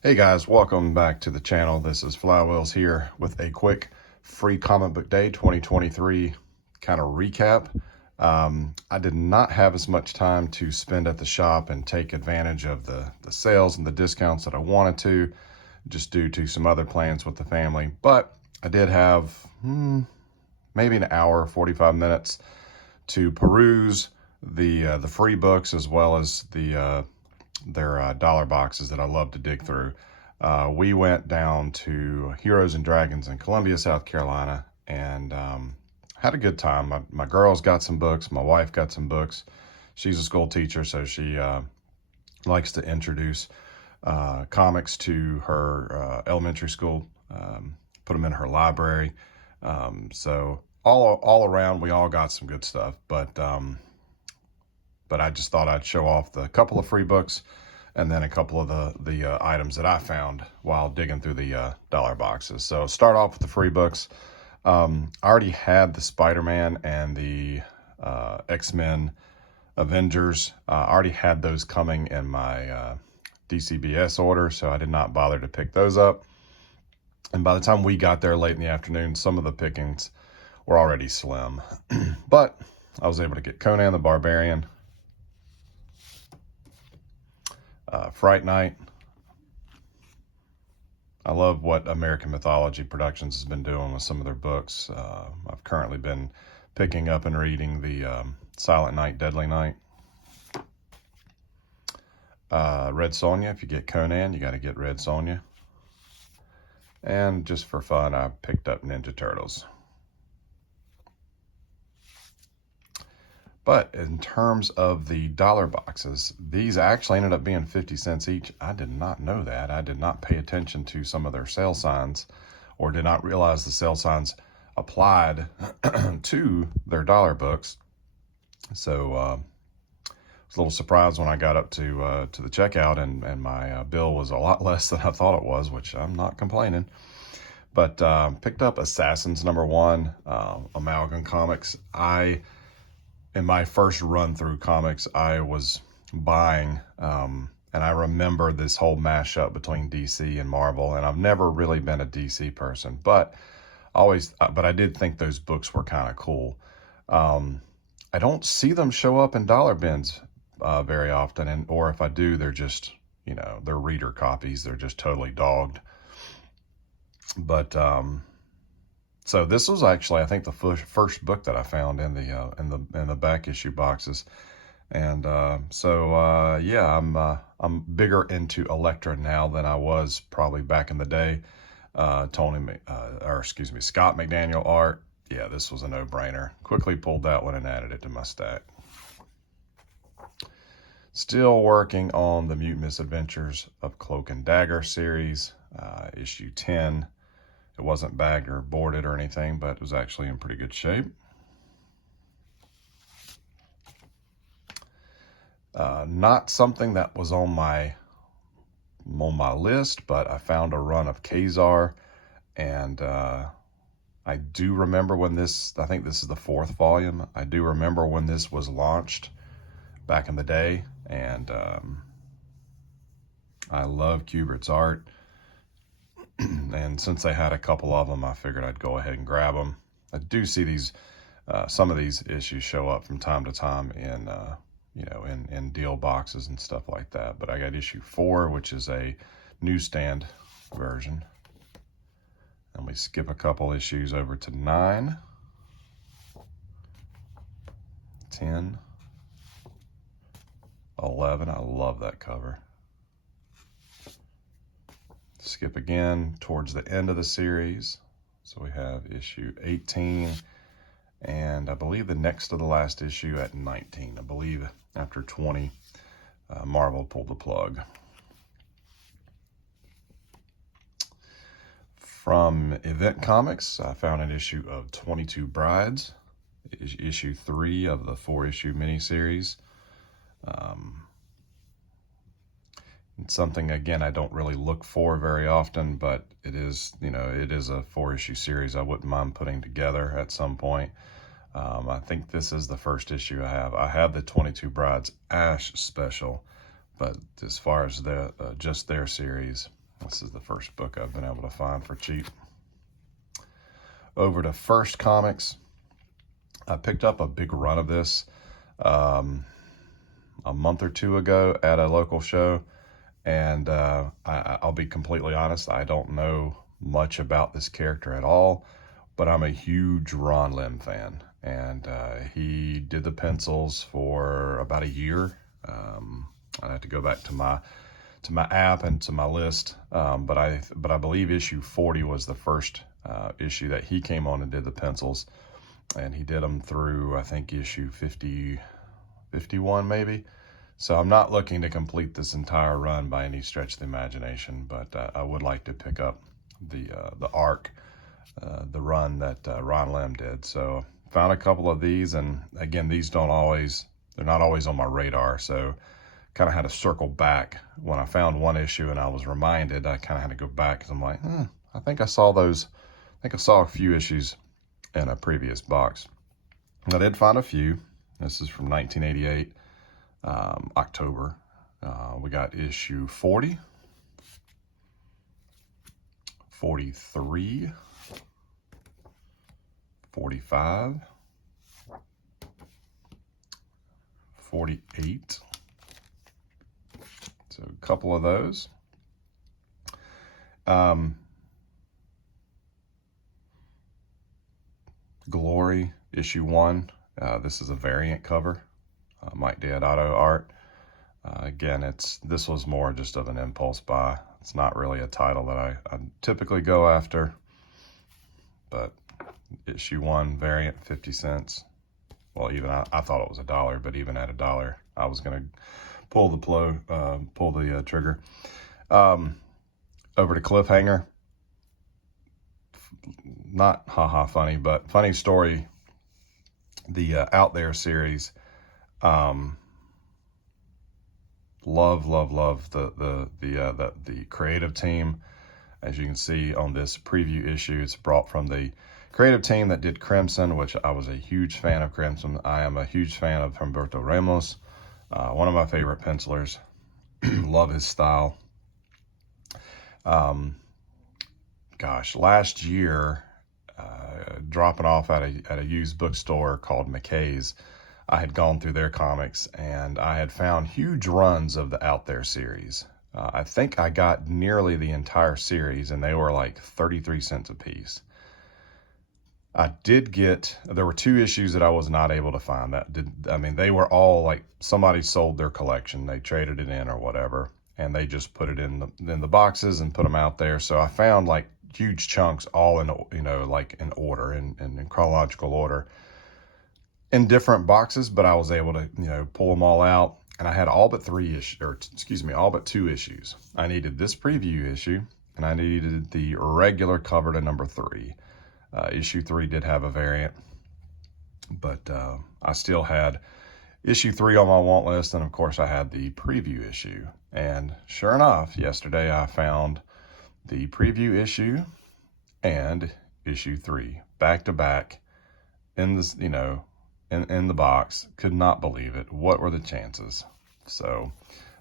Hey guys, welcome back to the channel. This is Flywheels here with a quick free comic book day 2023 kind of recap. I did not have as much time to spend at the shop and take advantage of the sales and the discounts that I wanted to, just due to some other plans with the family. But I did have maybe an hour, 45 minutes to peruse the free books as well as their dollar boxes that I love to dig through. We went down to Heroes and Dragons in Columbia, South Carolina, and had a good time. My girls got some books. My wife got some books. She's a school teacher, so she likes to introduce comics to her elementary school, put them in her library. So all around, we all got some good stuff. But I just thought I'd show off the couple of free books and then a couple of the items that I found while digging through the dollar boxes. So start off with the free books. I already had the Spider-Man and the X-Men Avengers. I already had those coming in my DCBS order, so I did not bother to pick those up. And by the time we got there late in the afternoon, some of the pickings were already slim. But I was able to get Conan the Barbarian, Fright Night. I love what American Mythology Productions has been doing with some of their books. I've currently been picking up and reading the Silent Night, Deadly Night. Red Sonja. If you get Conan, you got to get Red Sonja. And just for fun, I picked up Ninja Turtles. But in terms of the dollar boxes, these actually ended up being 50 cents each. I did not know that. I did not pay attention to some of their sale signs, or did not realize the sale signs applied to their dollar books. So I was a little surprised when I got up to the checkout and my bill was a lot less than I thought it was, which I'm not complaining. But picked up Assassins #1, Amalgam Comics. In my first run through comics, I was buying, and I remember this whole mashup between DC and Marvel, and I've never really been a DC person, but I did think those books were kind of cool. I don't see them show up in dollar bins very often, or if I do, they're just, they're reader copies. They're just totally dogged. But so this was actually, I think, the first book that I found in the back issue boxes, and yeah, I'm bigger into Elektra now than I was probably back in the day. Scott McDaniel art. Yeah, this was a no-brainer. Quickly pulled that one and added it to my stack. Still working on the Mutant Misadventures of Cloak and Dagger series, issue 10. It wasn't bagged or boarded or anything, but it was actually in pretty good shape. Not something that was on my list, but I found a run of Kazar, and I do remember when this, I think this is the 4th volume. I do remember when this was launched back in the day, and I love Kubert's art. And since they had a couple of them, I figured I'd go ahead and grab them. I do see these, some of these issues show up from time to time in, in deal boxes and stuff like that. But I got issue 4, which is a newsstand version. And we skip a couple issues over to 9, 10, 11. I love that cover. Skip again towards the end of the series. So we have issue 18, and I believe the next to the last issue at 19. I believe after 20, Marvel pulled the plug. From Event Comics, I found an issue of 22 Brides, issue 3 of the 4-issue miniseries. It's something, again, I don't really look for very often, but it is, it is a 4-issue series I wouldn't mind putting together at some point. I think this is the first issue I have. I have the 22 Brides Ash special, but as far as just their series, This is the first book I've been able to find for cheap. Over to First Comics. I picked up a big run of this a month or two ago at a local show, and I'll be completely honest, I don't know much about this character at all, but I'm a huge Ron Lim fan, and he did the pencils for about a year. I have to go back to my app and to my list, but I believe issue 40 was the first issue that he came on and did the pencils, and he did them through, I think, issue 50, 51 maybe. So I'm not looking to complete this entire run by any stretch of the imagination, but I would like to pick up the arc, the run that Ron Lim did. So found a couple of these, and again, they're not always on my radar, so kind of had to circle back. When I found one issue and I was reminded, I kind of had to go back, because I'm like, I think I saw a few issues in a previous box. I did find a few. This is from 1988, October. We got issue 40, 43, 45, 48. So a couple of those. Glory, issue 1. This is a variant cover. Mike Deodato art. Again, this was more just of an impulse buy. It's not really a title that I typically go after, but issue 1, variant, 50 cents. Well, even I thought it was $1, but even at $1, I was going to pull the trigger. Over to Cliffhanger. Not haha funny, but funny story. The Out There series. Love the creative team. As you can see on this preview issue, it's brought from the creative team that did Crimson, which I was a huge fan of Crimson. I am a huge fan of Humberto Ramos, one of my favorite pencilers. Love his style. Last year, dropping off at a used bookstore called McKay's, I had gone through their comics, and I had found huge runs of the Out There series. I think I got nearly the entire series, and they were like 33 cents a piece. There were 2 issues that I was not able to find. They were all like somebody sold their collection. They traded it in or whatever, and they just put it in the boxes and put them out there. So I found like huge chunks all in, like in order, in chronological order, in different boxes, but I was able to, pull them all out, and I had all but 2 issues. I needed this preview issue, and I needed the regular cover to number 3. Issue 3 did have a variant, but I still had issue 3 on my want list, and of course I had the preview issue. And sure enough, yesterday I found the preview issue and issue 3 back to back in this, in the box. Could not believe it. What were the chances? So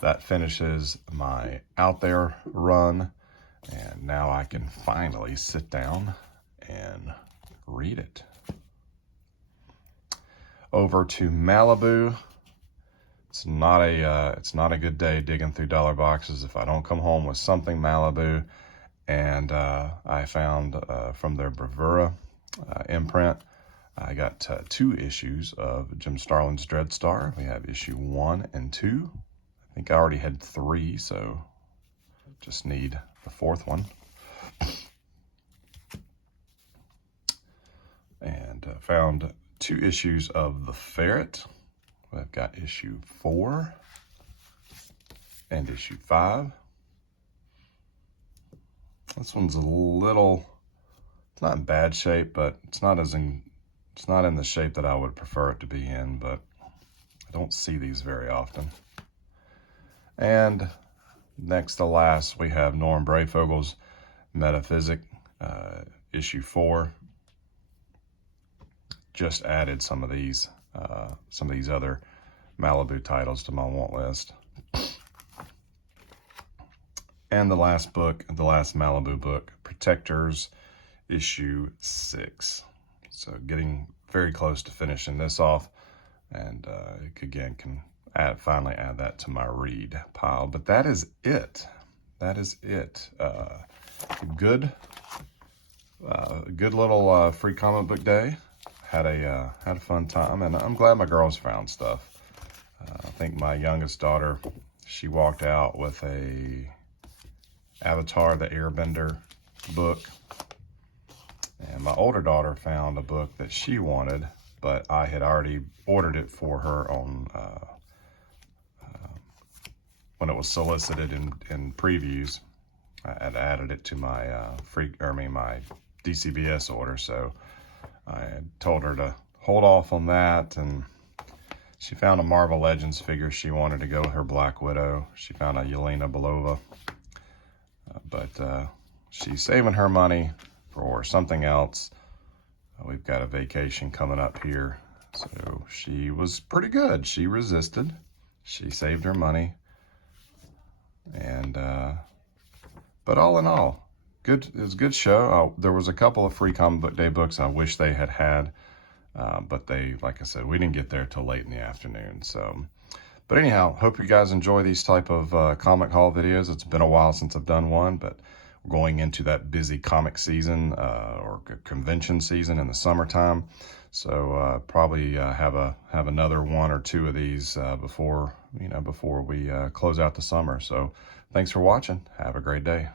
that finishes my Out There run, and now I can finally sit down and read it. Over to Malibu. It's not a good day digging through dollar boxes if I don't come home with something Malibu. And I found from their Bravura imprint, I got 2 issues of Jim Starlin's Dreadstar. We have issue 1 and 2. I think I already had 3, so just need the 4th one. And found 2 issues of The Ferret. I've got issue 4 and issue 5. This one's it's not in bad shape, but it's not in the shape that I would prefer it to be in, but I don't see these very often. And next to last, we have Norm Brayfogel's Metaphysic, issue 4. Just added some of these other Malibu titles to my want list. And the last book, the last Malibu book, Protectors, issue 6. So getting very close to finishing this off, and again can finally add that to my read pile. But that is it. That is it. Good little free comic book day. Had a fun time, and I'm glad my girls found stuff. I think my youngest daughter, she walked out with a Avatar the Airbender book, and my older daughter found a book that she wanted, but I had already ordered it for her on when it was solicited in previews. I had added it to my my DCBS order, so I told her to hold off on that, and she found a Marvel Legends figure she wanted to go with her Black Widow. She found a Yelena Belova, but she's saving her money for something else. We've got a vacation coming up here, so she was pretty good. She resisted. She saved her money, and but all in all, good. It was a good show. There was a couple of free comic book day books I wish they had, but they, like I said, we didn't get there till late in the afternoon. So, but anyhow, hope you guys enjoy these type of comic haul videos. It's been a while since I've done one, but we're going into that busy comic season or convention season in the summertime. So probably have another one or two of these before we close out the summer. So thanks for watching. Have a great day.